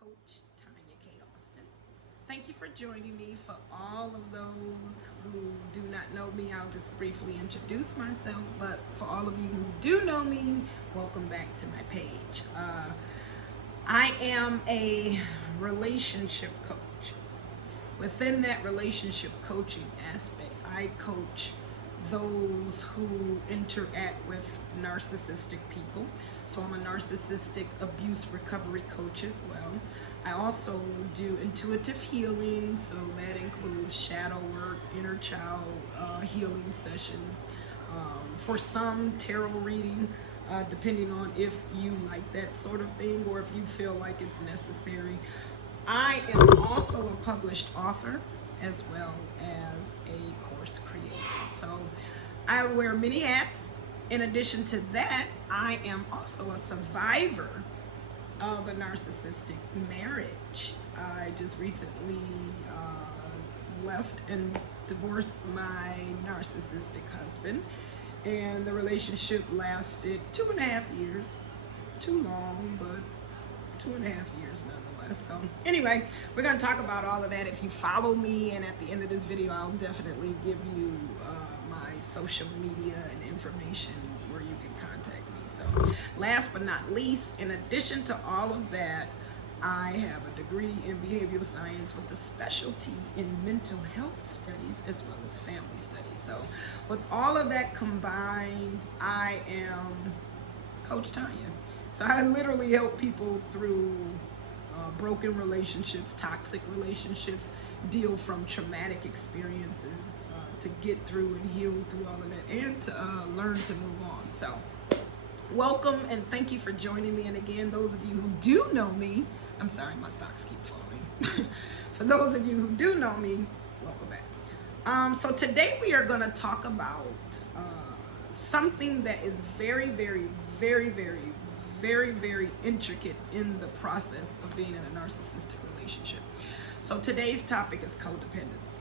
Coach Tanya K. Austin. Thank you for joining me. For all of those who do not know me, I'll just briefly introduce myself. But for all of you who do know me, welcome back to my page. I am a relationship coach. Within that relationship coaching aspect, I coach those who interact with narcissistic people. So I'm a narcissistic abuse recovery coach as well. I also do intuitive healing, so that includes shadow work, inner child healing sessions. For some, tarot reading, depending on if you like that sort of thing or if you feel like it's necessary. I am also a published author as well as a course creator. So I wear many hats. In addition to that, I am also a survivor of a narcissistic marriage. I just recently left and divorced my narcissistic husband, and the relationship lasted 2.5 years. Too long, but 2.5 years nonetheless. So anyway, we're going to talk about all of that. If you follow me, and at the end of this video, I'll definitely give you my social media and information where you can contact me. So last but not least, in addition to all of that, I have a degree in behavioral science with a specialty in mental health studies as well as family studies. So with all of that combined, I am Coach Tanya. So I literally help people through broken relationships, toxic relationships, deal from traumatic experiences, to get through and heal through all of that, and to learn to move on. So welcome and thank you for joining me. And again, those of you who do know me, I'm sorry, my socks keep falling. For those of you who do know me, welcome back. So today we are going to talk about something that is very, very, very, very, very, very intricate in the process of being in a narcissistic relationship. So today's topic is codependency.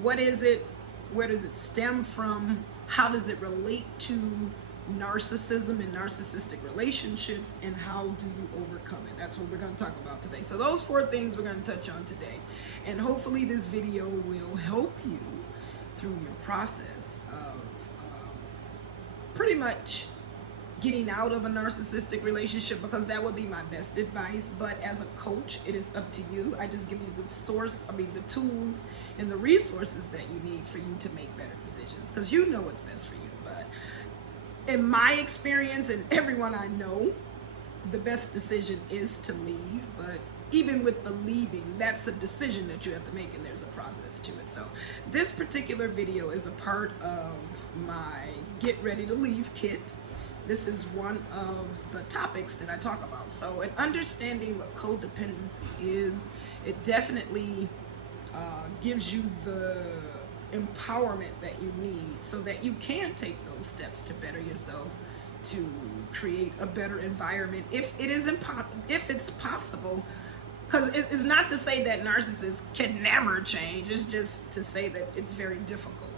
What is it? Where does it stem from? How does it relate to narcissism and narcissistic relationships? And how do you overcome it? That's what we're going to talk about today. So those 4 things we're going to touch on today. And hopefully this video will help you through your process of pretty much getting out of a narcissistic relationship, because that would be my best advice. But as a coach, it is up to you. I just give you the tools and the resources that you need for you to make better decisions, because you know what's best for you. But in my experience and everyone I know, the best decision is to leave. But even with the leaving, that's a decision that you have to make, and there's a process to it. So this particular video is a part of my Get Ready to Leave kit. This is one of the topics that I talk about. So in understanding what codependency is, it definitely gives you the empowerment that you need so that you can take those steps to better yourself, to create a better environment if it's possible. Because it's not to say that narcissists can never change. It's just to say that it's very difficult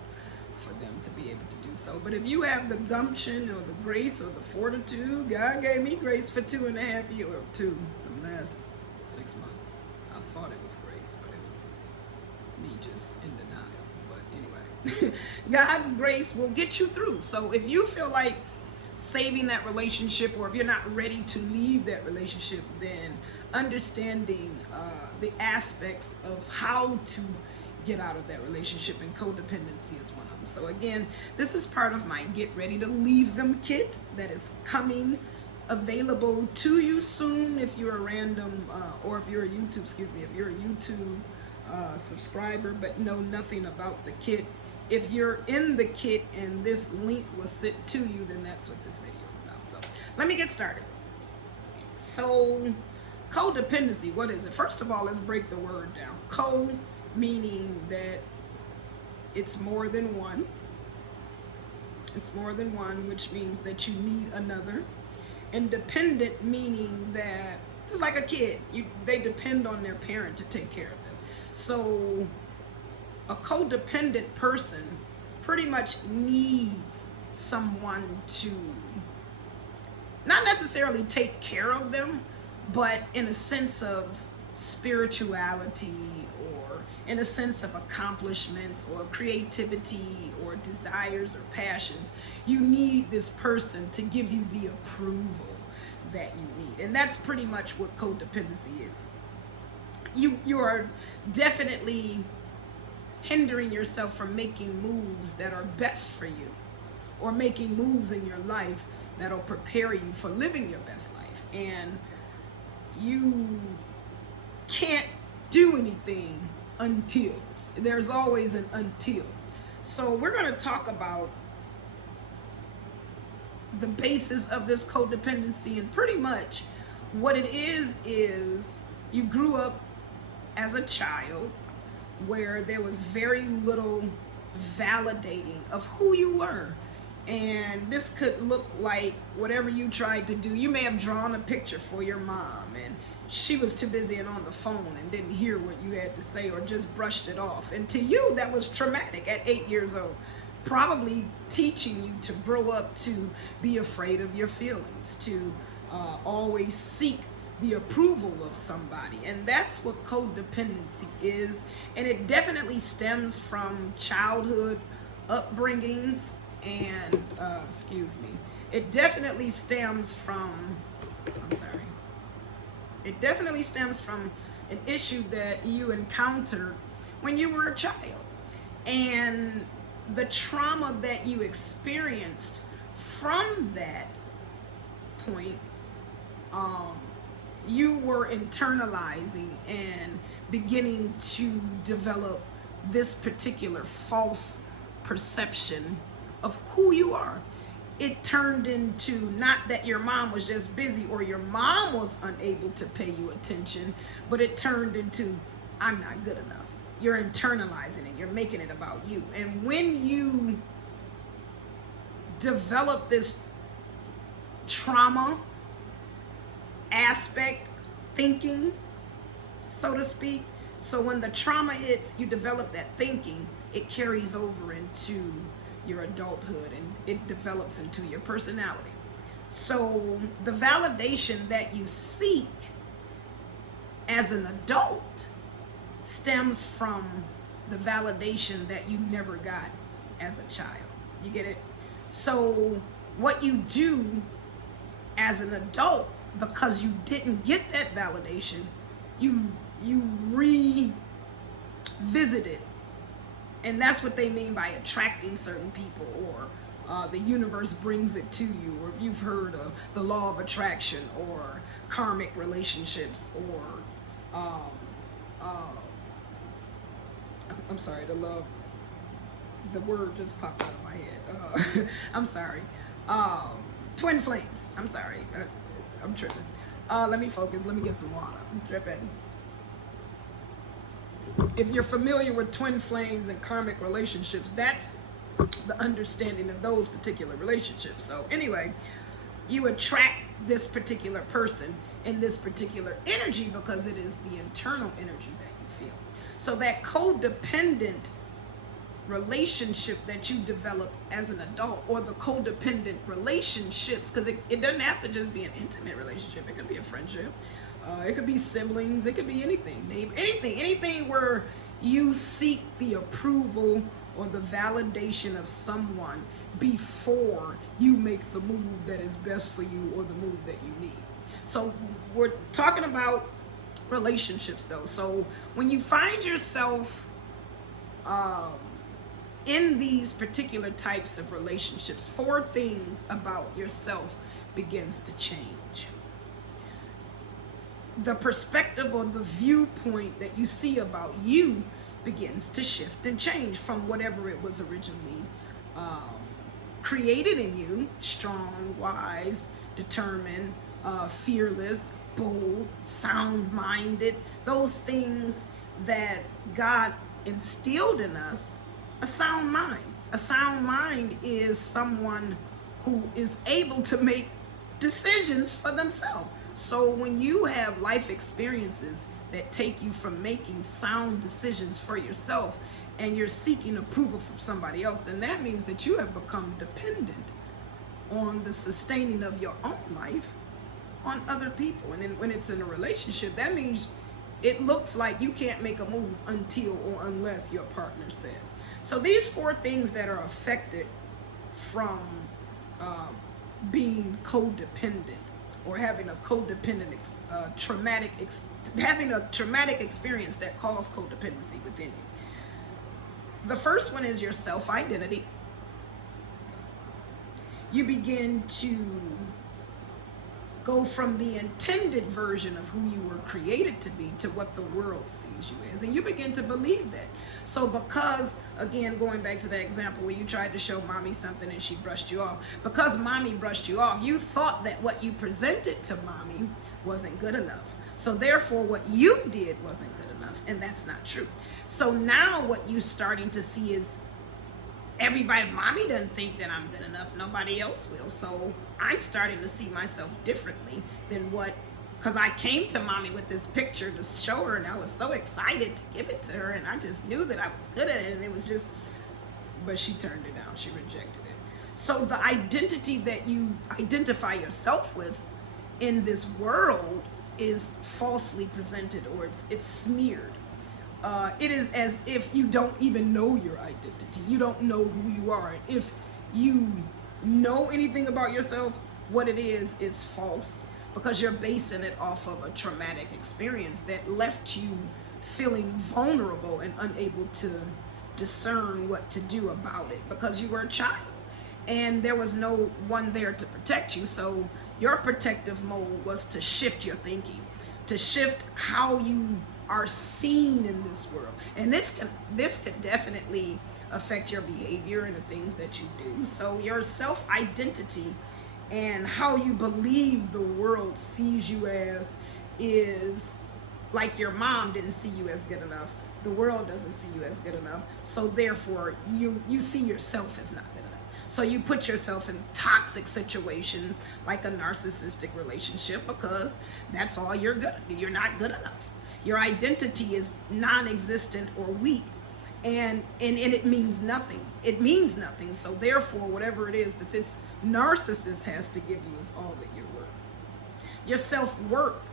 for them to be able to do so. But if you have the gumption or the grace or the fortitude, God gave me grace for 2.5 years, or the last 6 months. I thought it was grace, but it was me just in denial. But anyway, God's grace will get you through. So if you feel like saving that relationship, or if you're not ready to leave that relationship, then understanding the aspects of how to get out of that relationship, and codependency is one of them. So again, this is part of my Get Ready to Leave Them kit that is coming available to you soon if you're a random or if you're a YouTube, if you're a YouTube subscriber but know nothing about the kit. If you're in the kit and this link was sent to you, then that's what this video is about. So let me get started. So codependency, what is it? First of all, let's break the word down. Co meaning that it's more than one. It's more than one, which means that you need another. Independent meaning that it's like a kid. They depend on their parent to take care of them. So a codependent person pretty much needs someone to not necessarily take care of them, but in a sense of spirituality, or in a sense of accomplishments or creativity or desires or passions, you need this person to give you the approval that you need. And that's pretty much what codependency is. You are definitely hindering yourself from making moves that are best for you, or making moves in your life that'll prepare you for living your best life. And you can't do anything until. There's always an until. So we're going to talk about the basis of this codependency, and pretty much what it is you grew up as a child where there was very little validating of who you were. And this could look like whatever you tried to do. You may have drawn a picture for your mom, and she was too busy and on the phone and didn't hear what you had to say, or just brushed it off. And to you, that was traumatic at 8 years old, probably teaching you to grow up to be afraid of your feelings, to always seek the approval of somebody. And that's what codependency is. And it definitely stems from childhood upbringings. And it definitely stems from an issue that you encountered when you were a child, and the trauma that you experienced from that point. You were internalizing and beginning to develop this particular false perception of who you are. It turned into not that your mom was just busy or your mom was unable to pay you attention, but it turned into, I'm not good enough. You're internalizing it, you're making it about you. And when you develop this trauma aspect thinking, so to speak, so when the trauma hits, you develop that thinking, it carries over into your adulthood, and it develops into your personality. So the validation that you seek as an adult stems from the validation that you never got as a child. You get it? So what you do as an adult, because you didn't get that validation, you revisit it. And that's what they mean by attracting certain people, or the universe brings it to you, or if you've heard of the law of attraction, or karmic relationships, or I'm sorry, the word just popped out of my head. I'm sorry. Twin flames. I'm sorry. I'm tripping. Let me focus. Let me get some water. I'm tripping. If you're familiar with twin flames and karmic relationships, that's the understanding of those particular relationships. So anyway, you attract this particular person in this particular energy because it is the internal energy that you feel. So that codependent relationship that you develop as an adult, or the codependent relationships, because it doesn't have to just be an intimate relationship. It could be a friendship. It could be siblings. It could be anything. Anything where you seek the approval or the validation of someone before you make the move that is best for you, or the move that you need. So we're talking about relationships though. So when you find yourself in these particular types of relationships, 4 things about yourself begins to change. The perspective or the viewpoint that you see about you begins to shift and change from whatever it was originally created in you: strong, wise, determined, fearless, bold, sound-minded, those things that God instilled in us. A sound mind. A sound mind is someone who is able to make decisions for themselves. So when you have life experiences that take you from making sound decisions for yourself, and you're seeking approval from somebody else, then that means that you have become dependent on the sustaining of your own life on other people. And then when it's in a relationship, that means it looks like you can't make a move until or unless your partner says. So these 4 things that are affected from being codependent, or having a codependent having a traumatic experience that caused codependency within you. The first one is your self-identity. You begin to go from the intended version of who you were created to be to what the world sees you as, and you begin to believe that. So because, again, going back to that example where you tried to show mommy something and she brushed you off, because mommy brushed you off, you thought that what you presented to mommy wasn't good enough. So therefore what you did wasn't good enough, and that's not true. So now what you're starting to see is, everybody, mommy doesn't think that I'm good enough, nobody else will. So I'm starting to see myself differently than what, because I came to mommy with this picture to show her, and I was so excited to give it to her, and I just knew that I was good at it, and it was just, but she turned it down, she rejected it. So the identity that you identify yourself with in this world is falsely presented, or it's smeared. It is as if you don't even know your identity. You don't know who you are. If you know anything about yourself, what it is false, because you're basing it off of a traumatic experience that left you feeling vulnerable and unable to discern what to do about it, because you were a child and there was no one there to protect you. So your protective mode was to shift your thinking, to shift how you are seen in this world. And this could definitely affect your behavior and the things that you do. So your self-identity and how you believe the world sees you as is like your mom didn't see you as good enough. The world doesn't see you as good enough. So therefore you see yourself as not good enough. So you put yourself in toxic situations like a narcissistic relationship, because that's all you're good. You're not good enough. Your identity is non-existent or weak, and it means nothing. It means nothing. So therefore, whatever it is that this narcissist has to give you is all that you're worth. Your self-worth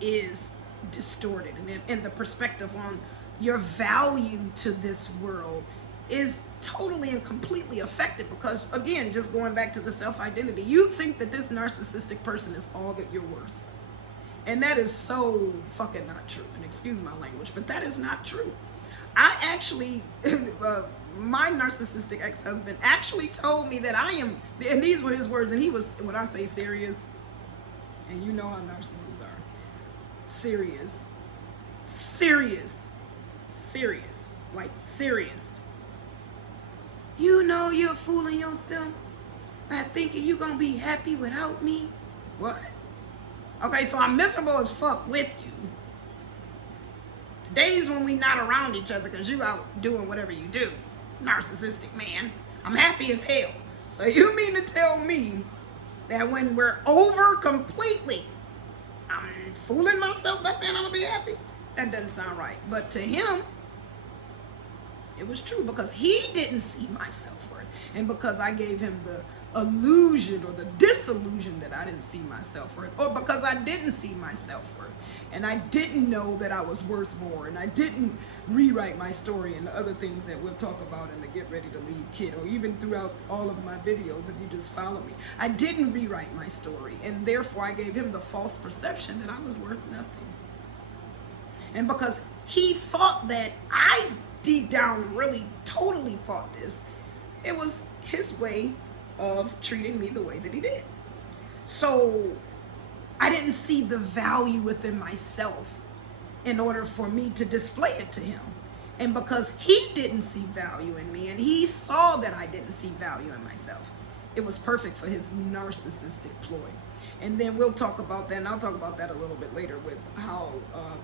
is distorted, and the perspective on your value to this world is totally and completely affected, because, again, just going back to the self-identity, you think that this narcissistic person is all that you're worth. And that is so fucking not true. And excuse my language, but that is not true. I actually, my narcissistic ex-husband actually told me that I am, and these were his words, and he was, when I say serious, and you know how narcissists are, serious, like serious. You know you're fooling yourself by thinking you're gonna be happy without me? What? Okay, so I'm miserable as fuck with you. The days when we not around each other because you out doing whatever you do, narcissistic man, I'm happy as hell. So you mean to tell me that when we're over completely, I'm fooling myself by saying I'm gonna be happy? That doesn't sound right. But to him, it was true, because he didn't see my self-worth, and because I gave him the illusion or the disillusion that I didn't see my self-worth, or because I didn't see my self-worth and I didn't know that I was worth more, and I didn't rewrite my story and the other things that we'll talk about in the Get Ready to Lead Kit, or even throughout all of my videos if you just follow me. I didn't rewrite my story, and therefore I gave him the false perception that I was worth nothing. And because he thought that, I deep down really totally thought this, it was his way of treating me the way that he did. So I didn't see the value within myself in order for me to display it to him. And because he didn't see value in me, and he saw that I didn't see value in myself, it was perfect for his narcissistic ploy. And then we'll talk about that, and I'll talk about that a little bit later, with how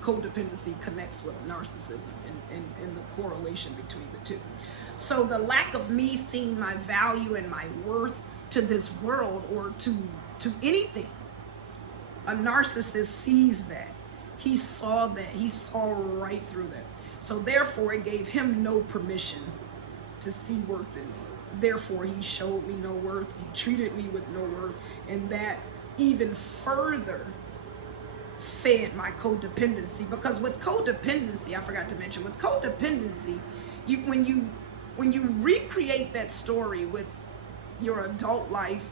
codependency connects with narcissism and the correlation between the two. So the lack of me seeing my value and my worth to this world, or to anything, a narcissist sees that. He saw that. He saw right through that. So therefore, it gave him no permission to see worth in me. Therefore, he showed me no worth. He treated me with no worth. And that even further fed my codependency. Because with codependency, I forgot to mention, with codependency, when you recreate that story with your adult life,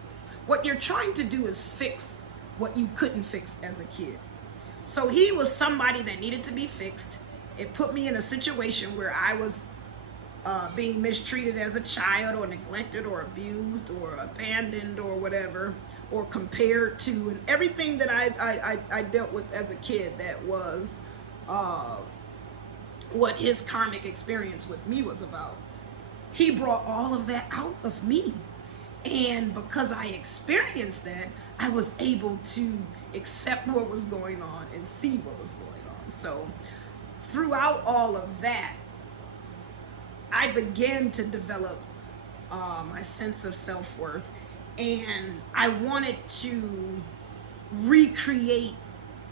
what you're trying to do is fix what you couldn't fix as a kid. So he was somebody that needed to be fixed. It put me in a situation where I was being mistreated as a child, or neglected, or abused, or abandoned, or whatever, or compared to, and everything that I dealt with as a kid that was what his karmic experience with me was about. He brought all of that out of me. And because I experienced that, I was able to accept what was going on and see what was going on. So throughout all of that, I began to develop my sense of self-worth, and I wanted to recreate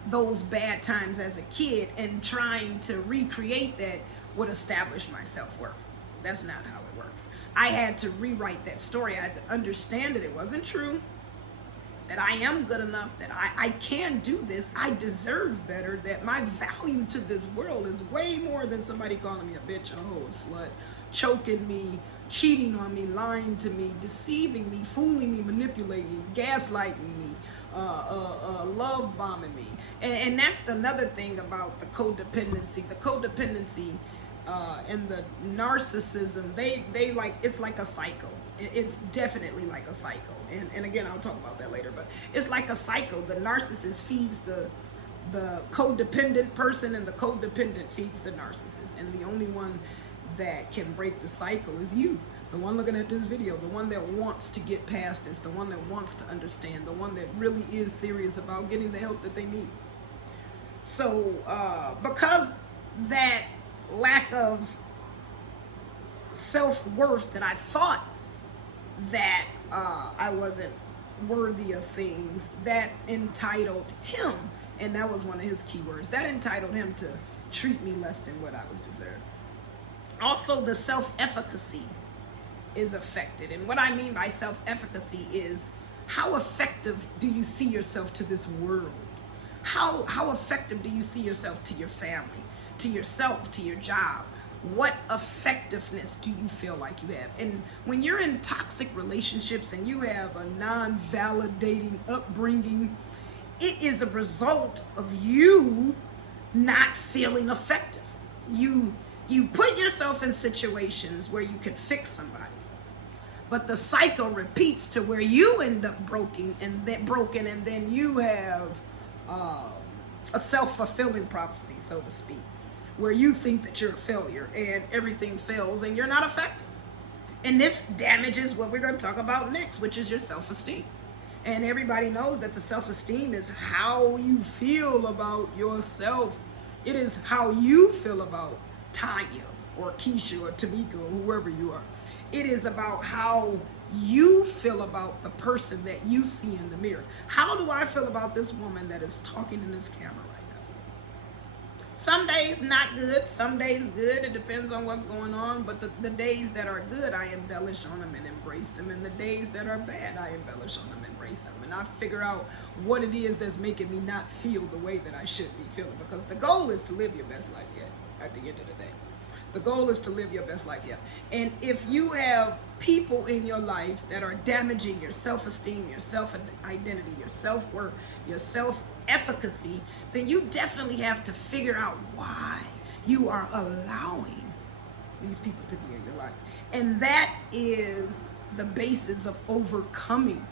those bad times as a kid, and trying to recreate that would establish my self-worth. That's not how it works. I had to rewrite that story. I had to understand that it wasn't true, that I am good enough, that I can do this, I deserve better, that my value to this world is way more than somebody calling me a bitch, a hoe, a slut, choking me, cheating on me, lying to me, deceiving me, fooling me, manipulating me, gaslighting me, love bombing me. And that's another thing about the codependency. The codependency and the narcissism, they like, it's like a cycle. It's definitely like a cycle. And again, I'll talk about that later, but it's like a cycle. The narcissist feeds the codependent person, and the codependent feeds the narcissist. And the only one that can break the cycle is you, the one looking at this video, the one that wants to get past this, the one that wants to understand, the one that really is serious about getting the help that they need. So because that lack of self-worth, that I thought that I wasn't worthy of things, that entitled him, and that was one of his keywords, that entitled him to treat me less than what I was deserved. Also, the self-efficacy is affected. And what I mean by self-efficacy is, how effective do you see yourself to this world? How effective do you see yourself to your family, to yourself, to your job? What effectiveness do you feel like you have? And when you're in toxic relationships and you have a non-validating upbringing, it is a result of you not feeling effective. You put yourself in situations where you can fix somebody, but the cycle repeats to where you end up broken, and then you have a self-fulfilling prophecy, so to speak, where you think that you're a failure and everything fails and you're not effective. And this damages what we're going to talk about next, which is your self-esteem. And everybody knows that the self-esteem is how you feel about yourself. It is how you feel about Tanya or Keisha or Tamika or whoever you are. It is about how you feel about the person that you see in the mirror. How do I feel about this woman that is talking in this camera right now? Some days not good, some days good. It depends on what's going on. But the days that are good, I embellish on them and embrace them. And the days that are bad, I embellish on them and embrace them. And I figure out what it is that's making me not feel the way that I should be feeling. Because the goal is to live your best life yet at the end of the day. The goal is to live your best life yet. And if you have people in your life that are damaging your self-esteem, your self-identity, your self-worth, your self-efficacy, then you definitely have to figure out why you are allowing these people to be in your life. And that is the basis of overcoming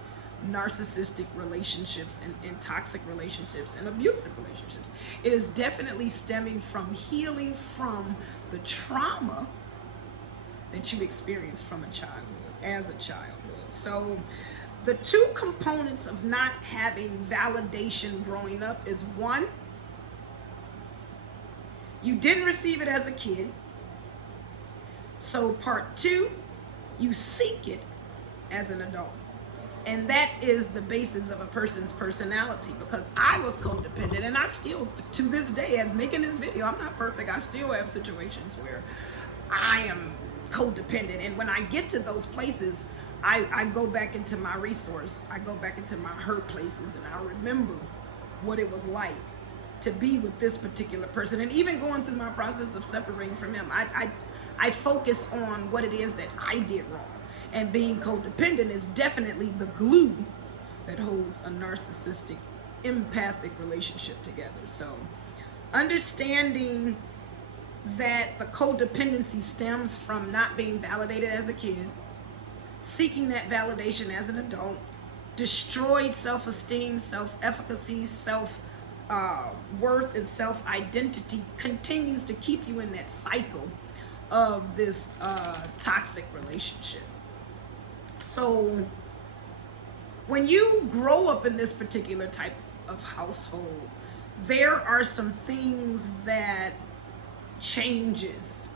narcissistic relationships and toxic relationships and abusive relationships. It is definitely stemming from healing from the trauma that you experienced from as a childhood. So the two components of not having validation growing up is, one, you didn't receive it as a kid. So part two, you seek it as an adult. And that is the basis of a person's personality, because I was codependent, and I still, to this day, as making this video, I'm not perfect. I still have situations where I am codependent. And when I get to those places, I go back into my resource. I go back into my hurt places, and I remember what it was like to be with this particular person. And even going through my process of separating from him, I focus on what it is that I did wrong. And being codependent is definitely the glue that holds a narcissistic, empathic relationship together. So understanding that the codependency stems from not being validated as a kid, seeking that validation as an adult, destroyed self-esteem, self-efficacy, self-worth, and self-identity continues to keep you in that cycle of this toxic relationship. So when you grow up in this particular type of household, there are some things that changes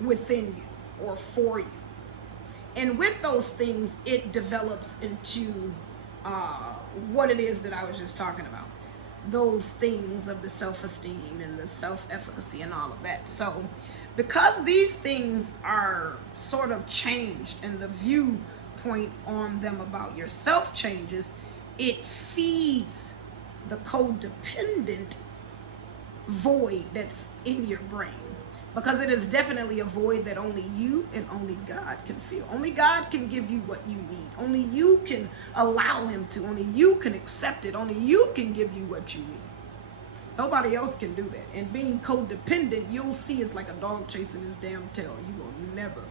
within you or for you. And with those things, it develops into what it is that I was just talking about. Those things of the self-esteem and the self-efficacy and all of that. So because these things are sort of changed and the viewpoint on them about yourself changes, it feeds the codependent void that's in your brain. Because it is definitely a void that only you and only God can fill. Only God can give you what you need. Only you can allow him to. Only you can accept it. Only you can give you what you need. Nobody else can do that. And being codependent, you'll see it's like a dog chasing his damn tail. You will never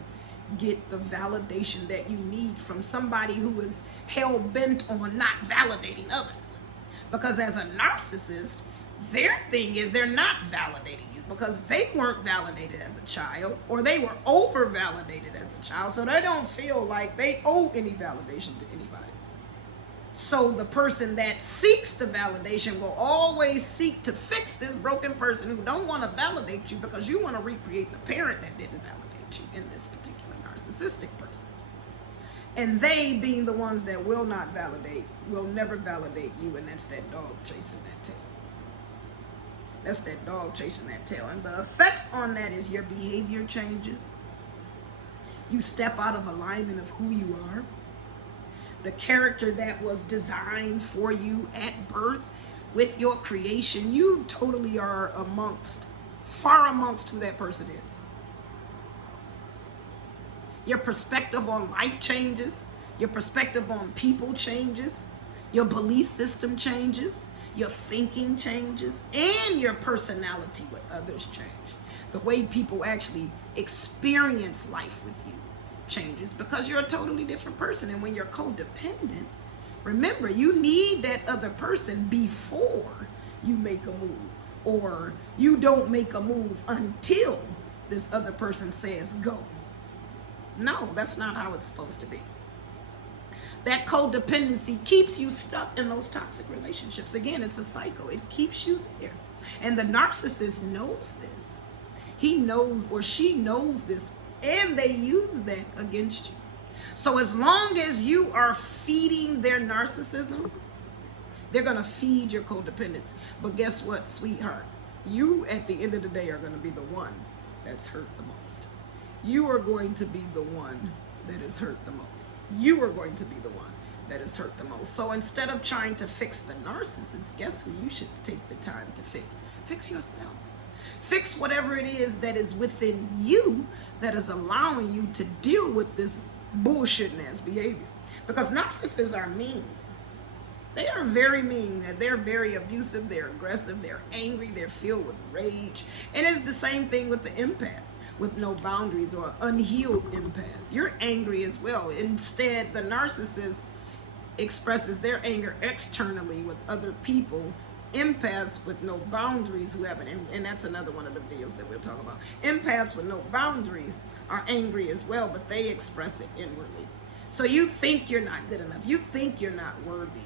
get the validation that you need from somebody who is hell-bent on not validating others. Because as a narcissist, their thing is they're not validating you because they weren't validated as a child, or they were over-validated as a child, so they don't feel like they owe any validation to anybody. So the person that seeks the validation will always seek to fix this broken person who don't want to validate you because you want to recreate the parent that didn't validate you in this particular narcissistic person. And they, being the ones that will not validate, will never validate you, and that's that dog chasing that tail. That's that dog chasing that tail. And the effects on that is your behavior changes. You step out of alignment of who you are. The character that was designed for you at birth with your creation, you totally are far amongst who that person is. Your perspective on life changes. Your perspective on people changes. Your belief system changes. Your thinking changes. And your personality with others change. The way people actually experience life with you changes because you're a totally different person. And when you're codependent, remember, you need that other person before you make a move, or you don't make a move until this other person says go. No, that's not how it's supposed to be. That codependency keeps you stuck in those toxic relationships. Again, it's a cycle. It keeps you there. And the narcissist knows this. He knows, or she knows this, and they use that against you. So as long as you are feeding their narcissism, they're going to feed your codependence. But guess what, sweetheart? You, at the end of the day, are going to be the one that's hurt the most. You are going to be the one that is hurt the most. You are going to be the one that is hurt the most. So instead of trying to fix the narcissist, guess who you should take the time to fix? Fix yourself. Fix whatever it is that is within you that is allowing you to deal with this bullshitting ass behavior. Because narcissists are mean. They are very mean. They're very abusive. They're aggressive. They're angry. They're filled with rage. And it's the same thing with the empath with no boundaries, or unhealed empath. You're angry as well. Instead, the narcissist expresses their anger externally with other people. Empaths with no boundaries who haven't, and that's another one of the videos that we'll talk about. Empaths with no boundaries are angry as well, but they express it inwardly. So you think you're not good enough. You think you're not worthy.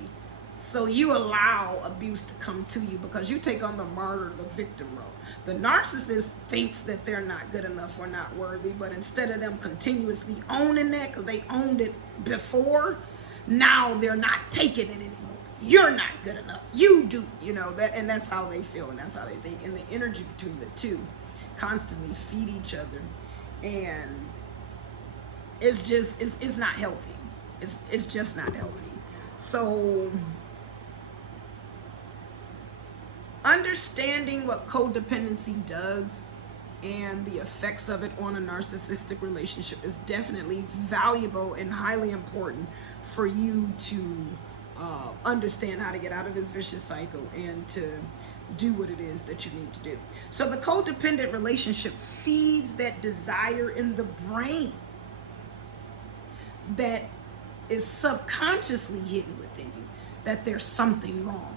So you allow abuse to come to you because you take on the martyr, the victim role. The narcissist thinks that they're not good enough or not worthy, but instead of them continuously owning that, because they owned it before, now they're not taking it anymore. You're not good enough. You do, that, and that's how they feel, and that's how they think. And the energy between the two constantly feed each other, and it's not healthy. It's just not healthy. So understanding what codependency does and the effects of it on a narcissistic relationship is definitely valuable and highly important for you to understand how to get out of this vicious cycle and to do what it is that you need to do. So the codependent relationship feeds that desire in the brain that is subconsciously hidden within you, that there's something wrong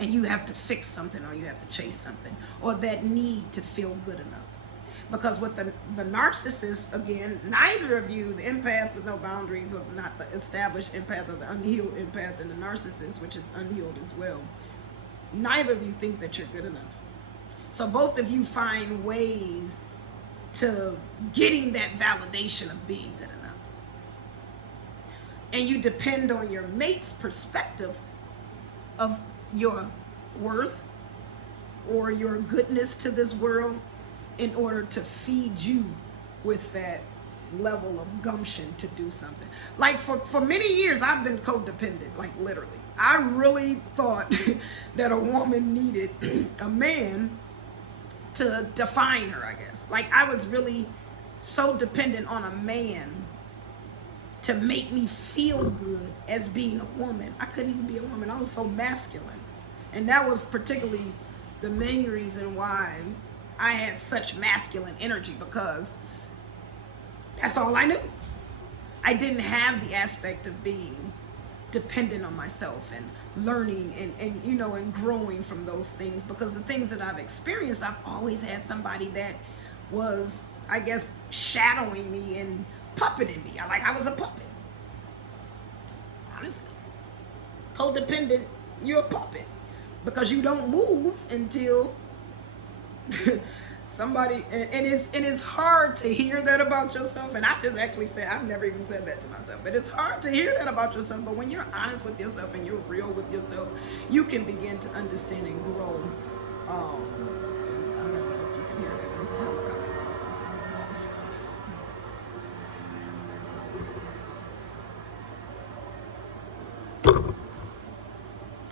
and you have to fix something or you have to chase something, or that need to feel good enough. Because with the narcissist, again, neither of you, the empath with no boundaries, or not the established empath, or the unhealed empath, and the narcissist, which is unhealed as well, neither of you think that you're good enough. So both of you find ways to getting that validation of being good enough. And you depend on your mate's perspective of your worth or your goodness to this world in order to feed you with that level of gumption to do something. Like for many years, I've been codependent, like literally. I really thought that a woman needed a man to define her, I guess. Like I was really so dependent on a man to make me feel good as being a woman. I couldn't even be a woman. I was so masculine. And that was particularly the main reason why I had such masculine energy, because that's all I knew. I didn't have the aspect of being dependent on myself and learning and you know, and growing from those things, because the things that I've experienced, I've always had somebody that was, I guess, shadowing me and puppeting me. I was a puppet. Honestly. Codependent, you're a puppet, because you don't move until somebody, and it's hard to hear that about yourself. And I just actually said, I've never even said that to myself, but it's hard to hear that about yourself. But when you're honest with yourself and you're real with yourself, you can begin to understand and grow. And I don't know if you can hear that. There's a helicopter.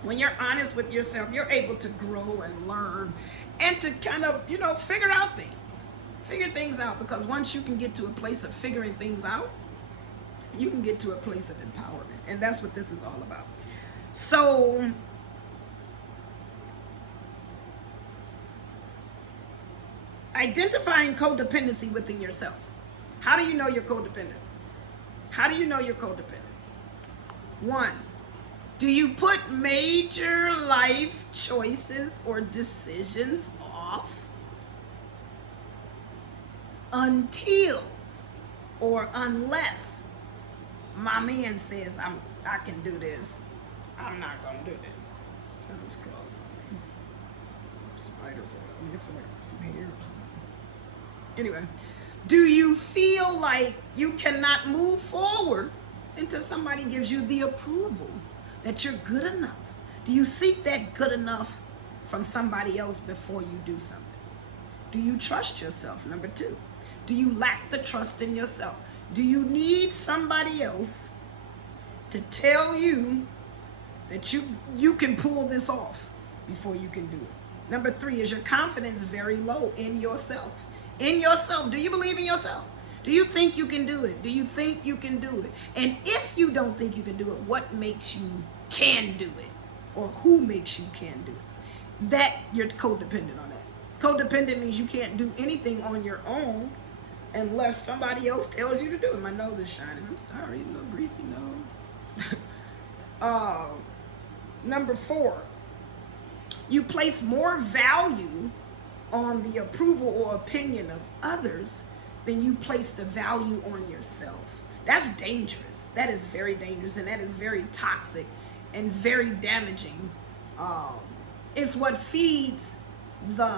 When you're honest with yourself, you're able to grow and learn and to kind of, you know, figure things out, because once you can get to a place of figuring things out, you can get to a place of empowerment. And that's what this is all about. So identifying codependency within yourself. How do you know you're codependent? How do you know you're codependent? 1, do you put major life choices or decisions off until or unless my man says I can do this? I'm not gonna do this. Sounds cool. Spider web. I feel like some hair or something. Anyway, do you feel like you cannot move forward until somebody gives you the approval that you're good enough? Do you seek that good enough from somebody else before you do something? Do you trust yourself? Number 2, do you lack the trust in yourself? Do you need somebody else to tell you that you can pull this off before you can do it? Number 3, is your confidence very low in yourself? In yourself, do you believe in yourself? Do you think you can do it? Do you think you can do it? And if you don't think you can do it, what makes you can do it? Or who makes you can do it? That you're codependent on that. Codependent means you can't do anything on your own unless somebody else tells you to do it. My nose is shining. I'm sorry, little greasy nose. Number 4, you place more value on the approval or opinion of others than you place the value on yourself. That's dangerous. That is very dangerous, and that is very toxic and very damaging. It's what feeds the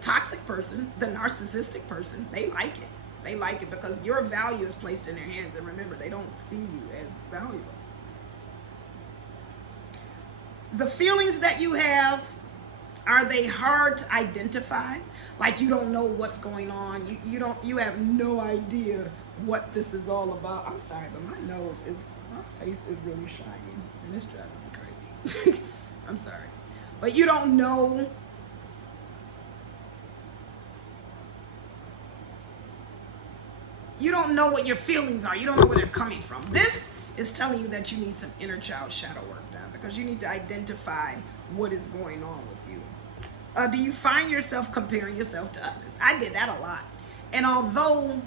toxic person, the narcissistic person. They like it. They like it because your value is placed in their hands, and remember, they don't see you as valuable. The feelings that you have, are they hard to identify? Like you don't know what's going on. You have no idea what this is all about. I'm sorry, but my face is really shiny and it's driving me crazy. I'm sorry. But you don't know what your feelings are. You don't know where they're coming from. This is telling you that you need some inner child shadow work done, because you need to identify what is going on with you. Do you find yourself comparing yourself to others? I did that a lot. And although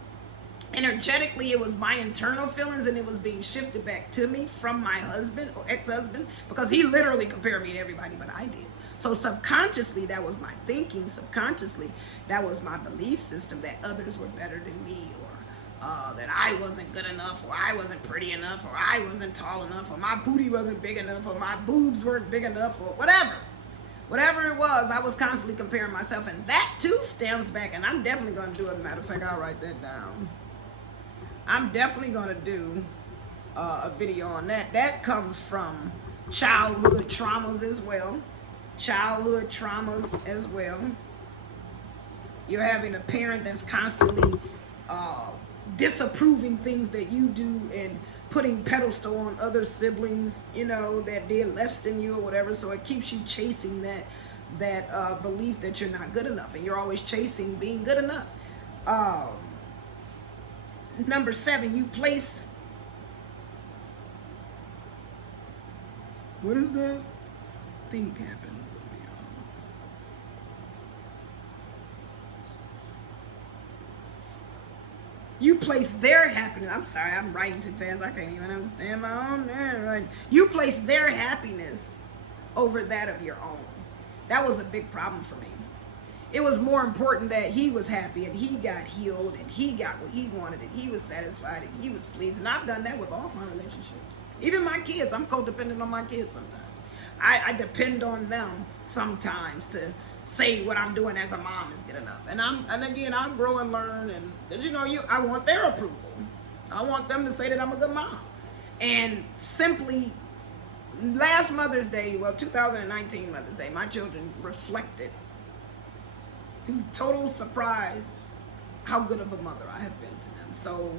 energetically it was my internal feelings and it was being shifted back to me from my husband or ex-husband, because he literally compared me to everybody but I did. So subconsciously that was my thinking. Subconsciously that was my belief system, that others were better than me, or that I wasn't good enough, or I wasn't pretty enough, or I wasn't tall enough, or my booty wasn't big enough, or my boobs weren't big enough, or whatever it was. I was constantly comparing myself, and that too stems back, and I'm definitely going to do it. As a matter of fact, I'll write that down. I'm definitely going to do a video on that. That comes from childhood traumas as well. You're having a parent that's constantly disapproving things that you do and putting pedestal on other siblings, you know, that did less than you or whatever. So it keeps you chasing that belief that you're not good enough, and you're always chasing being good enough. Number 7, you place. What is that? Thing happens. You place their happiness. I'm sorry, I'm writing too fast. I can't even understand my own handwriting. You place their happiness over that of your own. That was a big problem for me. It was more important that he was happy and he got healed and he got what he wanted and he was satisfied and he was pleased. And I've done that with all my relationships. Even my kids. I'm codependent on my kids sometimes. I depend on them sometimes to say what I'm doing as a mom is good enough. And again, I grow and learn, and you know, I want their approval. I want them to say that I'm a good mom. And simply last Mother's Day, well, 2019 Mother's Day, my children reflected to total surprise how good of a mother I have been to them. So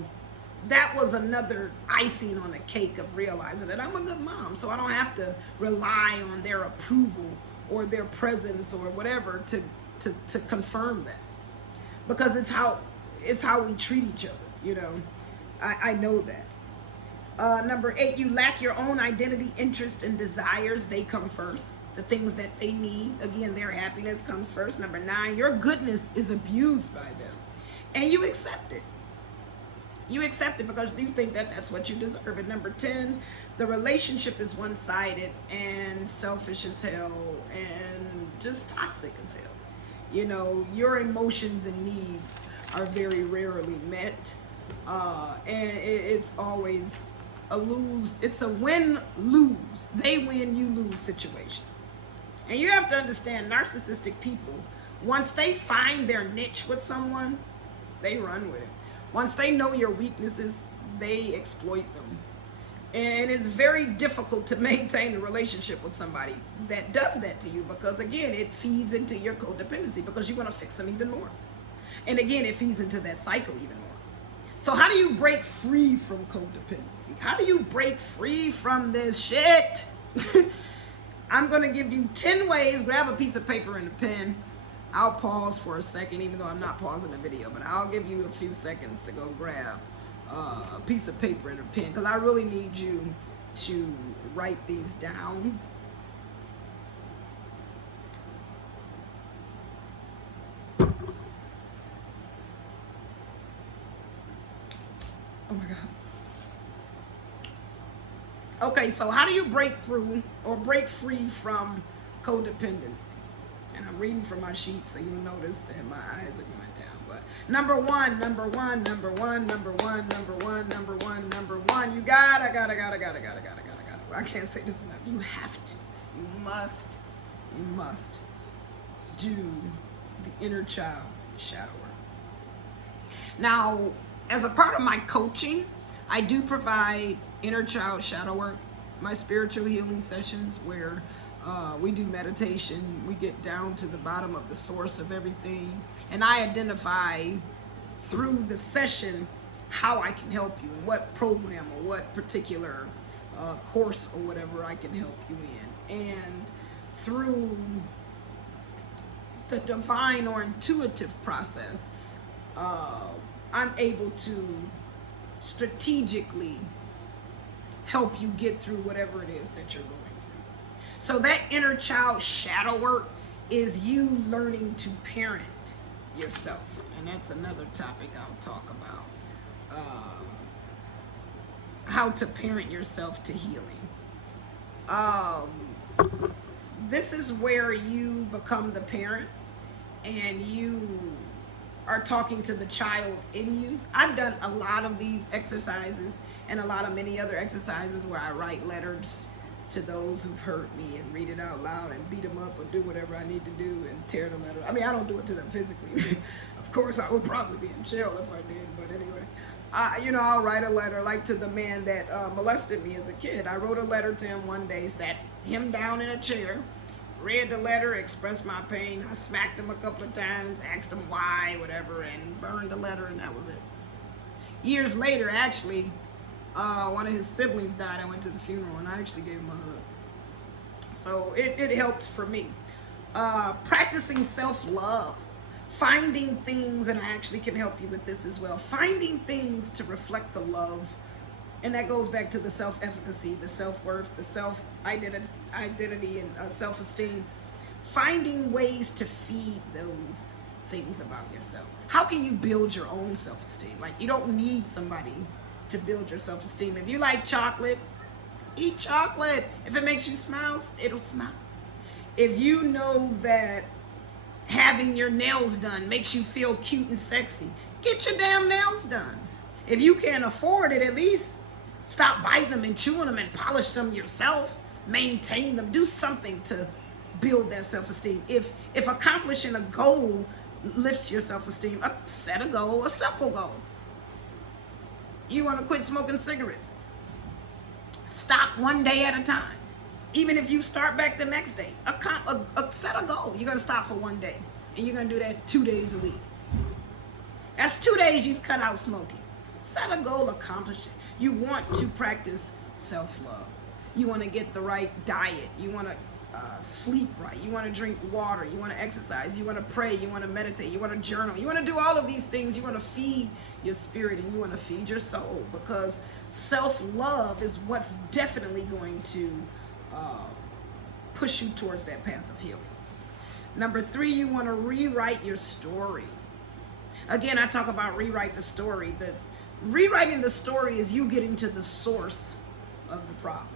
that was another icing on the cake of realizing that I'm a good mom, so I don't have to rely on their approval or their presence or whatever to confirm that, because it's how we treat each other, you know. I know that. Number 8, you lack your own identity, interest, and desires. They come first. The things that they need, again, their happiness comes first. Number 9, your goodness is abused by them, and you accept it. You accept it because you think that that's what you deserve. And number 10, the relationship is one-sided and selfish as hell and just toxic as hell. You know, your emotions and needs are very rarely met. And it's always a lose. It's a win-lose. They win, you lose situation. And you have to understand, narcissistic people, once they find their niche with someone, they run with it. Once they know your weaknesses, they exploit them. And it's very difficult to maintain a relationship with somebody that does that to you, because again, it feeds into your codependency, because you're going to fix them even more. And again, it feeds into that cycle even more. So how do you break free from codependency? How do you break free from this shit? I'm going to give you 10 ways. Grab a piece of paper and a pen. I'll pause for a second, even though I'm not pausing the video, but I'll give you a few seconds to go grab a piece of paper and a pen, because I really need you to write these down. Oh my God. Okay, so how do you break through or break free from codependency? And I'm reading from my sheet, so you'll notice that my eyes are going down. But number one, you gotta. I can't say this enough. You have to. You must do the inner child shadow work. Now, as a part of my coaching, I do provide inner child shadow work, my spiritual healing sessions, where We do meditation. We get down to the bottom of the source of everything. And I identify through the session how I can help you and what program or what particular course or whatever I can help you in. And through the divine or intuitive process, I'm able to strategically help you get through whatever it is that you're going through. So that inner child shadow work is you learning to parent yourself. And that's another topic I'll talk about. How to parent yourself to healing. This is where you become the parent and you are talking to the child in you. I've done a lot of these exercises and a lot of many other exercises where I write letters to those who've hurt me and read it out loud and beat them up or do whatever I need to do and tear the letter. I mean, I don't do it to them physically. Of course, I would probably be in jail if I did, but anyway. I'll write a letter like to the man that molested me as a kid. I wrote a letter to him one day, sat him down in a chair, read the letter, expressed my pain. I smacked him a couple of times, asked him why, whatever, and burned the letter, and that was it. Years later, actually, one of his siblings died. I went to the funeral, and I actually gave him a hug. So it helped for me. Practicing self-love. Finding things, and I actually can help you with this as well. Finding things to reflect the love. And that goes back to the self-efficacy, the self-worth, the self-identity, and self-esteem. Finding ways to feed those things about yourself. How can you build your own self-esteem? Like, you don't need somebody to build your self-esteem. If you like chocolate, eat chocolate. If it makes you smile, it'll smile. If you know that having your nails done makes you feel cute and sexy, get your damn nails done. If you can't afford it, at least stop biting them and chewing them and polish them yourself. Maintain them. Do something to build that self-esteem. If accomplishing a goal lifts your self-esteem, set a goal, a simple goal. You want to quit smoking cigarettes. Stop one day at a time. Even if you start back the next day, set a goal. You're going to stop for one day. And you're going to do that 2 days a week. That's 2 days you've cut out smoking. Set a goal, accomplish it. You want to practice self-love. You want to get the right diet. You want to sleep right. You want to drink water. You want to exercise. You want to pray. You want to meditate. You want to journal. You want to do all of these things. You want to feed your spirit and you want to feed your soul, because self-love is what's definitely going to push you towards that path of healing. Number 3, you want to rewrite your story. Again, I talk about rewrite the story. Rewriting the story is you getting to the source of the problem.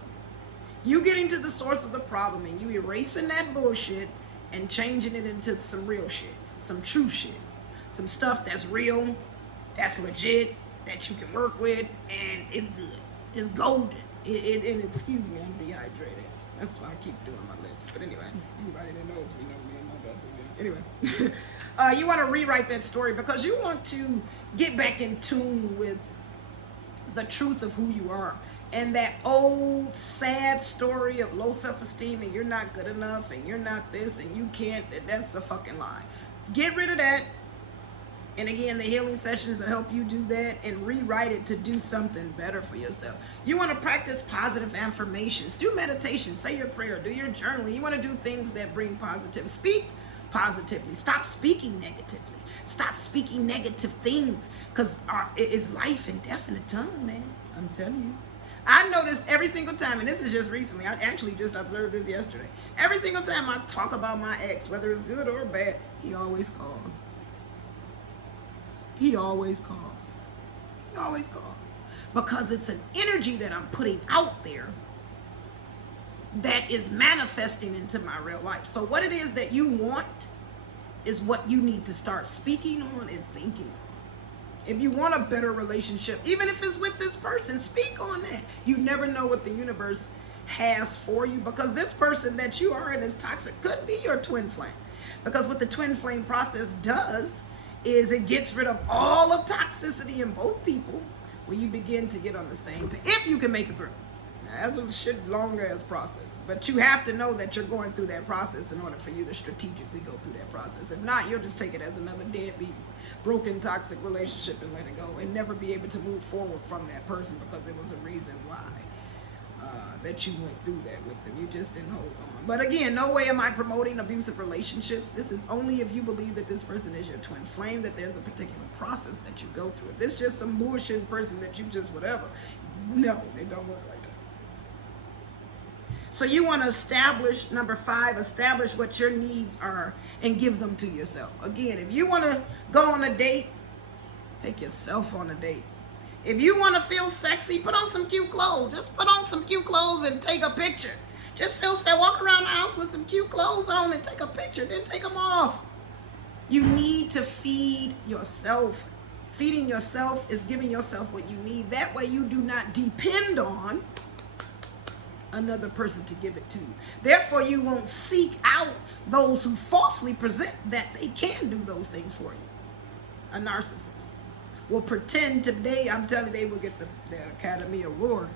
You getting to the source of the problem and you erasing that bullshit and changing it into some real shit, some true shit, some stuff that's real, that's legit, that you can work with, and it's good. It's golden. And excuse me, I'm dehydrated. That's why I keep doing my lips. But anyway, anybody that knows me knows me and my best. Anyway, you want to rewrite that story because you want to get back in tune with the truth of who you are. And that old sad story of low self-esteem and you're not good enough and you're not this and you can't, that's a fucking lie. Get rid of that. And again, the healing sessions will help you do that and rewrite it to do something better for yourself. You want to practice positive affirmations. Do meditation. Say your prayer. Do your journaling. You want to do things that bring positive. Speak positively. Stop speaking negatively. Stop speaking negative things, because it is life and death in the tongue, man. I'm telling you. I noticed every single time, and this is just recently, I actually just observed this yesterday. Every single time I talk about my ex, whether it's good or bad, he always calls. He always calls. He always calls. Because it's an energy that I'm putting out there that is manifesting into my real life. So what it is that you want is what you need to start speaking on and thinking on. If you want a better relationship, even if it's with this person, speak on that. You never know what the universe has for you, because this person that you are in is toxic. Could be your twin flame. Because what the twin flame process does is it gets rid of all of toxicity in both people when you begin to get on the same page. If you can make it through. That's a shit long ass process. But you have to know that you're going through that process in order for you to strategically go through that process. If not, you'll just take it as another deadbeat, broken, toxic relationship and let it go and never be able to move forward from that person because it was a reason why that you went through that with them. You just didn't hold on. But again, no way am I promoting abusive relationships. This is only if you believe that this person is your twin flame, that there's a particular process that you go through. If this is just some bullshit person that you just whatever, no, it don't work like that. So you want to establish, number 5, establish what your needs are and give them to yourself. Again, if you want to go on a date, take yourself on a date. If you want to feel sexy, put on some cute clothes. Just put on some cute clothes and take a picture. Just feel sad, walk around the house with some cute clothes on and take a picture, then take them off. You need to feed yourself. Feeding yourself is giving yourself what you need. That way you do not depend on another person to give it to you. Therefore, you won't seek out those who falsely present that they can do those things for you. A narcissist will pretend today, I'm telling you, they will get the Academy Award.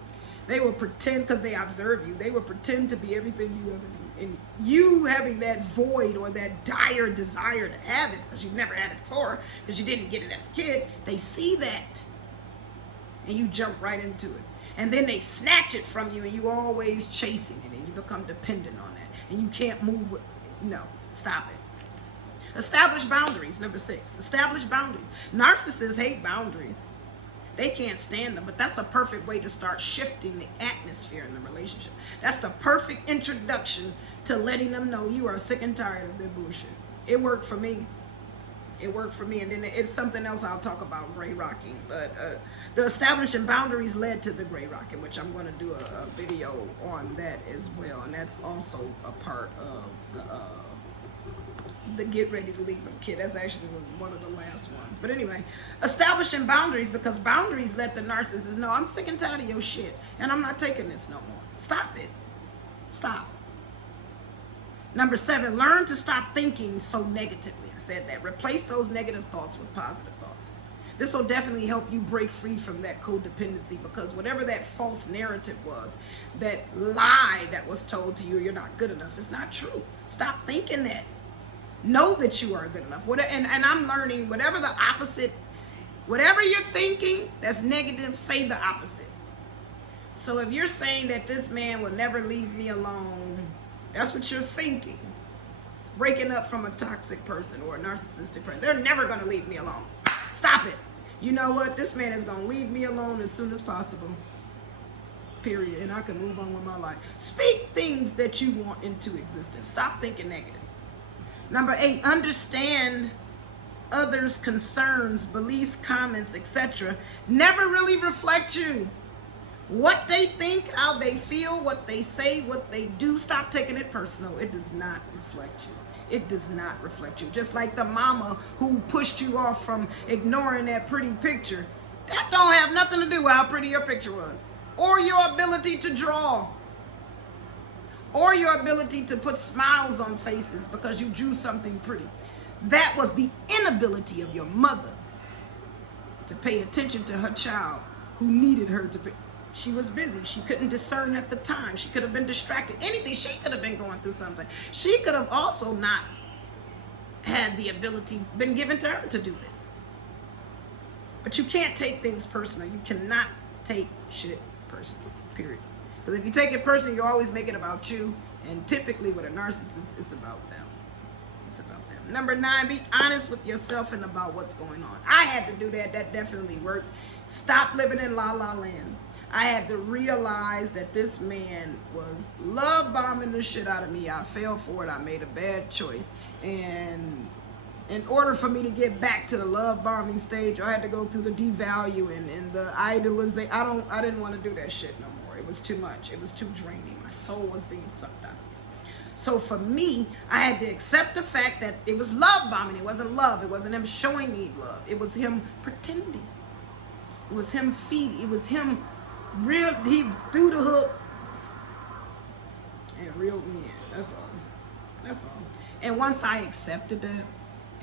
They will pretend because they observe you. They will pretend to be everything you ever do. And you having that void or that dire desire to have it because you've never had it before, because you didn't get it as a kid, they see that and you jump right into it. And then they snatch it from you and you always chasing it and you become dependent on that. And you can't move with, no, stop it. Establish boundaries, number 6. Establish boundaries. Narcissists hate boundaries. They can't stand them, but that's a perfect way to start shifting the atmosphere in the relationship. That's the perfect introduction to letting them know you are sick and tired of their bullshit. It worked for me. It worked for me, and then it's something else I'll talk about, gray rocking. But the establishing boundaries led to the gray rocking, which I'm going to do a video on that as well, and that's also a part of the get ready to leave them kid. That's actually one of the last ones. But anyway, establishing boundaries, because boundaries let the narcissist know, I'm sick and tired of your shit, and I'm not taking this no more. Stop it. Stop. Number 7, learn to stop thinking so negatively. I said that. Replace those negative thoughts with positive thoughts. This will definitely help you break free from that codependency, because whatever that false narrative was, that lie that was told to you, you're not good enough, it's not true. Stop thinking that. Know that you are good enough. And I'm learning, whatever the opposite, whatever you're thinking that's negative, say the opposite. So if you're saying that this man will never leave me alone, that's what you're thinking. Breaking up from a toxic person or a narcissistic person. They're never going to leave me alone. Stop it. You know what? This man is going to leave me alone as soon as possible. Period. And I can move on with my life. Speak things that you want into existence. Stop thinking negative. Number 8, understand others' concerns, beliefs, comments, etc. never really reflect you. What they think, how they feel, what they say, what they do, stop taking it personal. It does not reflect you. It does not reflect you. Just like the mama who pushed you off from ignoring that pretty picture. That don't have nothing to do with how pretty your picture was. Or your ability to draw. Or your ability to put smiles on faces because you drew something pretty. That was the inability of your mother to pay attention to her child who needed her to pay. She was busy. She couldn't discern at the time. She could have been distracted. Anything. She could have been going through something. She could have also not had the ability, been given to her to do this. But you can't take things personal. You cannot take shit personal, period. Because if you take it personally, you always make it about you. And typically with a narcissist, it's about them. It's about them. Number 9, be honest with yourself and about what's going on. I had to do that. That definitely works. Stop living in la la land. I had to realize that this man was love bombing the shit out of me. I fell for it. I made a bad choice. And in order for me to get back to the love bombing stage, I had to go through the devaluing and the idolization. I didn't want to do that shit no more. It was too much. It was too draining. My soul was being sucked out of me. So for me, I had to accept the fact that it was love bombing. It wasn't love. It wasn't him showing me love. It was him pretending. It was him feeding. It was him real. He threw the hook and reeled me in. That's all. That's all. And once I accepted that,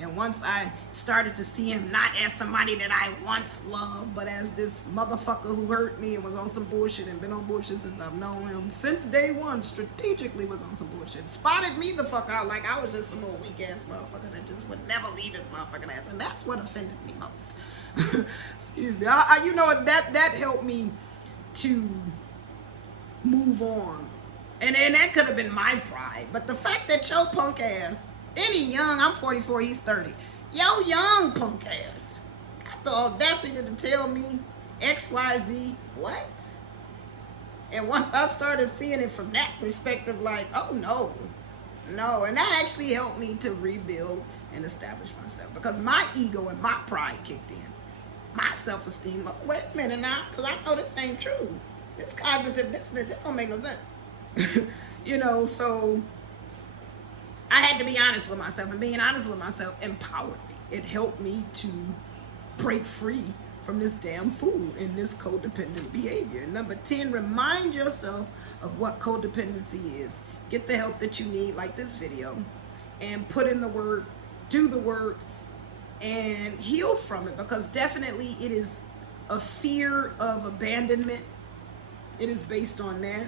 And once I started to see him not as somebody that I once loved, but as this motherfucker who hurt me and was on some bullshit and been on bullshit since I've known him, since day one, strategically was on some bullshit. Spotted me the fuck out like I was just some old weak ass motherfucker that just would never leave his motherfucking ass. And that's what offended me most. Excuse me. You know, that helped me to move on. And that could have been my pride. But the fact that your punk ass, any young, I'm 44, he's 30. Yo, young punk ass got the audacity to tell me XYZ, what? And once I started seeing it from that perspective, like, oh no. And that actually helped me to rebuild and establish myself. Because my ego and my pride kicked in. My self-esteem, wait a minute now, because I know this ain't true. This cognitive dissonance, that don't make no sense. You know, so I had to be honest with myself, and being honest with myself empowered me. It helped me to break free from this damn fool in this codependent behavior. And number 10, remind yourself of what codependency is. Get the help that you need, like this video, and put in the work, do the work, and heal from it, because definitely it is a fear of abandonment. It is based on that.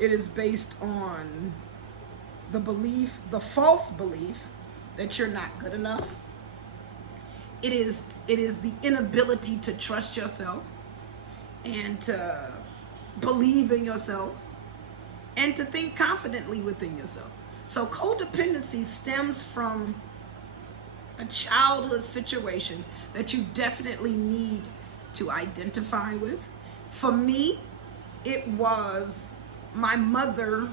It is based on the belief, the false belief that you're not good enough. It is the inability to trust yourself and to believe in yourself and to think confidently within yourself. So codependency stems from a childhood situation that you definitely need to identify with. For me, it was my mother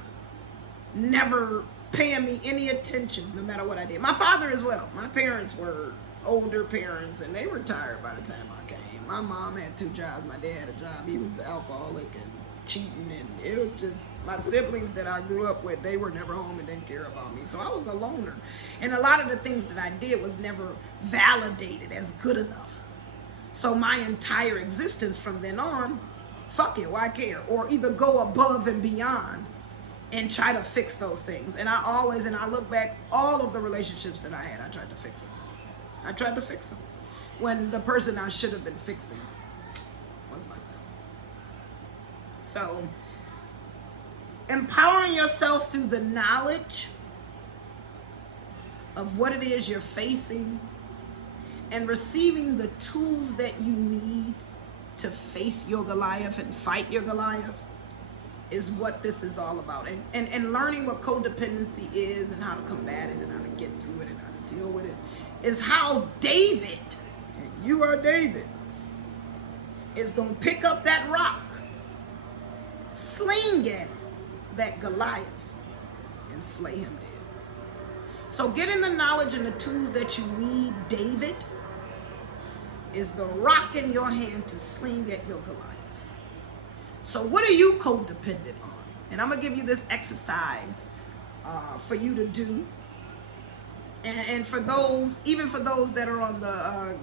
never paying me any attention no matter what I did. My father as well. My parents were older parents and they were retired by the time I came. My mom had 2 jobs. My dad had a job. He was an alcoholic and cheating, and it was just my siblings that I grew up with. They were never home and didn't care about me. So I was a loner. And a lot of the things that I did was never validated as good enough. So my entire existence from then on, fuck it, why care? Or either go above and beyond and try to fix those things. And I look back, all of the relationships that I had, I tried to fix them. I tried to fix them. When the person I should have been fixing was myself. So, empowering yourself through the knowledge of what it is you're facing and receiving the tools that you need to face your Goliath and fight your Goliath is what this is all about. And learning what codependency is and how to combat it and how to get through it and how to deal with it is how David, and you are David, is going to pick up that rock, sling at that Goliath, and slay him dead. So getting the knowledge and the tools that you need, David, is the rock in your hand to sling at your Goliath. So what are you codependent on? And I'm going to give you this exercise for you to do. And for those, even for those that are on the,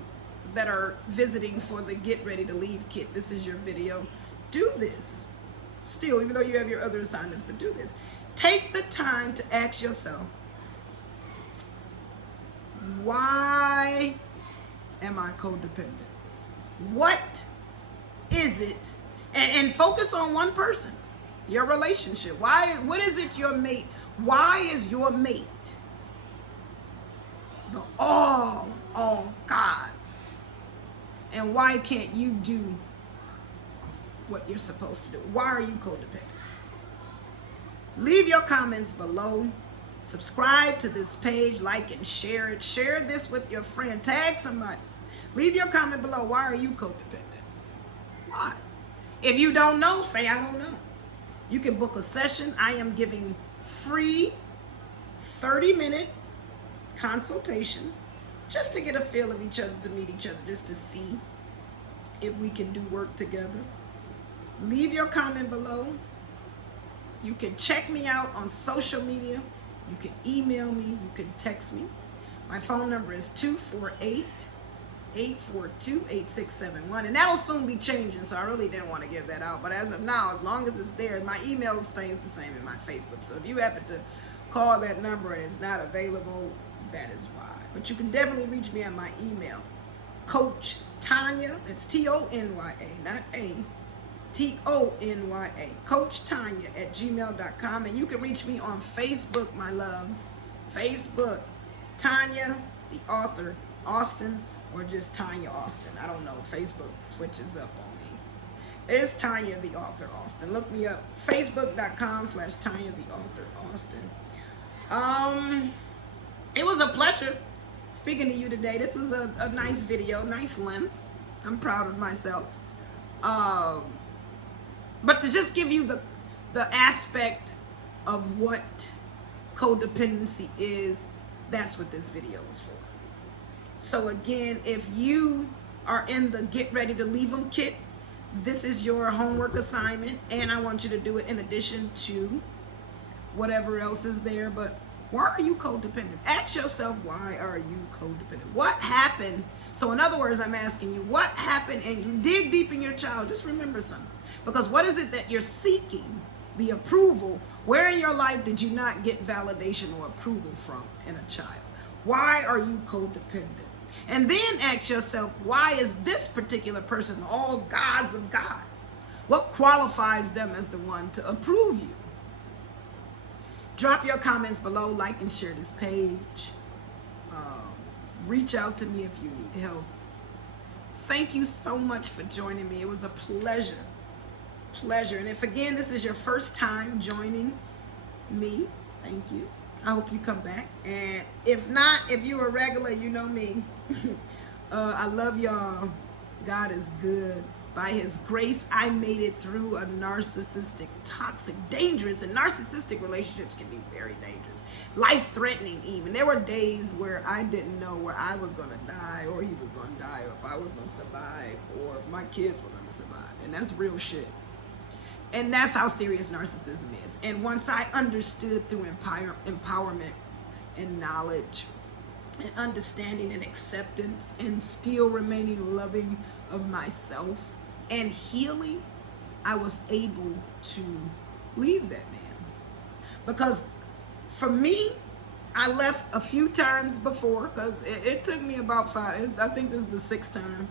that are visiting for the Get Ready to Leave kit, this is your video. Do this. Still, even though you have your other assignments, but do this. Take the time to ask yourself, why am I codependent? What is it? And focus on one person, your relationship. What is it your mate? Why is your mate the all gods? And why can't you do what you're supposed to do? Why are you codependent? Leave your comments below. Subscribe to this page, like and share it. Share this with your friend. Tag somebody. Leave your comment below. Why are you codependent? Why? If you don't know, say I don't know. You can book a session. I am giving free 30-minute consultations just to get a feel of each other, to meet each other, just to see if we can do work together. Leave your comment below. You can check me out on social media. You can email me. You can text me. My phone number is 248-842-8671. And that'll soon be changing, so I really didn't want to give that out. But as of now, as long as it's there, my email stays the same in my Facebook. So if you happen to call that number and it's not available, that is why. But you can definitely reach me at my email, Coach Tanya, that's T-O-N-Y-A, not A, T-O-N-Y-A, Coach Tanya at gmail.com. And you can reach me on Facebook, my loves. Facebook, Tanya, the author, Austin, or just Tanya Austin. I don't know, Facebook switches up on me. It's Tanya, the author, Austin. Look me up, facebook.com/Tanya, the author, Austin. It was a pleasure speaking to you today. This was a nice video, nice length. I'm proud of myself. But to just give you the aspect of what codependency is, that's what this video is for. So again, if you are in the Get Ready to Leave Them kit, this is your homework assignment, and I want you to do it in addition to whatever else is there. But why are you codependent? Ask yourself, why are you codependent? What happened? So in other words, I'm asking you, what happened? And you dig deep in your child, just remember something. Because what is it that you're seeking? The approval. Where in your life did you not get validation or approval from in a child? Why are you codependent? And then ask yourself, why is this particular person all gods of God? What qualifies them as the one to approve you? Drop your comments below, like and share this page. Reach out to me if you need help. Thank you so much for joining me. It was a pleasure. And if again this is your first time joining me, thank you. I hope you come back. And if not, if you're a regular, you know me. I love y'all. God is good. By his grace, I made it through a narcissistic, toxic, dangerous, and narcissistic relationships can be very dangerous, life-threatening even. There were days where I didn't know where I was going to die, or he was going to die, or if I was going to survive, or if my kids were going to survive. And that's real shit. And that's how serious narcissism is. And once I understood through empowerment and knowledge and understanding and acceptance and still remaining loving of myself and healing, I was able to leave that man. Because for me, I left a few times before, because it took me about 5, I think this is the 6th time.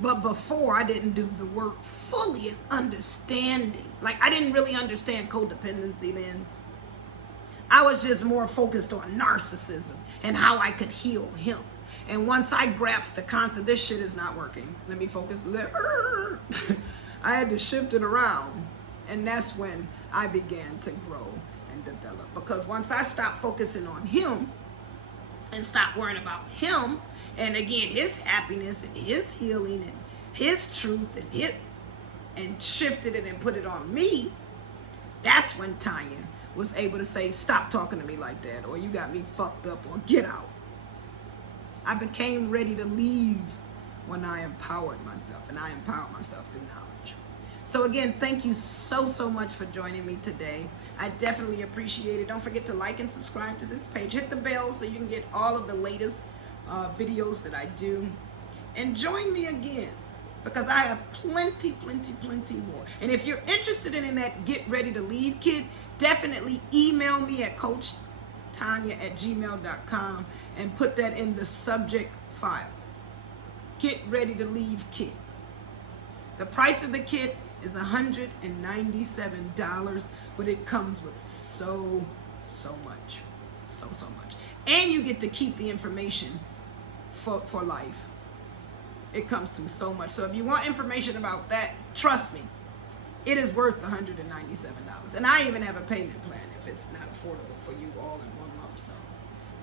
But before, I didn't do the work fully in understanding. Like, I didn't really understand codependency then. I was just more focused on narcissism and how I could heal him. And once I grasped the concept, this shit is not working. Let me focus. I had to shift it around. And that's when I began to grow and develop. Because once I stopped focusing on him and stopped worrying about him, and again, his happiness and his healing and his truth and shifted it and put it on me, that's when Tanya was able to say, stop talking to me like that, or you got me fucked up, or get out. I became ready to leave when I empowered myself, and I empowered myself through knowledge. So again, thank you so much for joining me today. I definitely appreciate it. Don't forget to like and subscribe to this page. Hit the bell so you can get all of the latest videos that I do. And join me again, because I have plenty more. And if you're interested in that Get Ready to Leave kit, definitely email me at CoachTanya@gmail.com and put that in the subject file. Get Ready to Leave kit. The price of the kit is $197, but it comes with so much. So much. And you get to keep the information for life. It comes through so much. So if you want information about that, trust me, it is worth $197. And I even have a payment plan if it's not affordable for you all in one lump sum.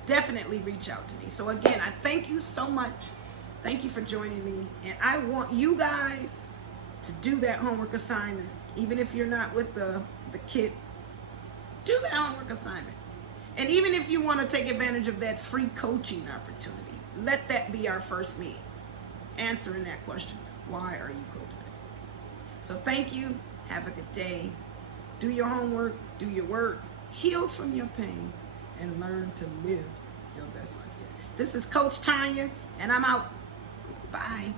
Definitely reach out to me. So again, I thank you so much. Thank you for joining me. And I want you guys to do that homework assignment. Even if you're not with the kit, do that homework assignment. And even if you want to take advantage of that free coaching opportunity, let that be our first meeting. Answering that question, why are you codependent? So thank you. Have a good day. Do your homework, do your work, heal from your pain, and learn to live your best life yet. This is Coach Tanya, and I'm out. Bye.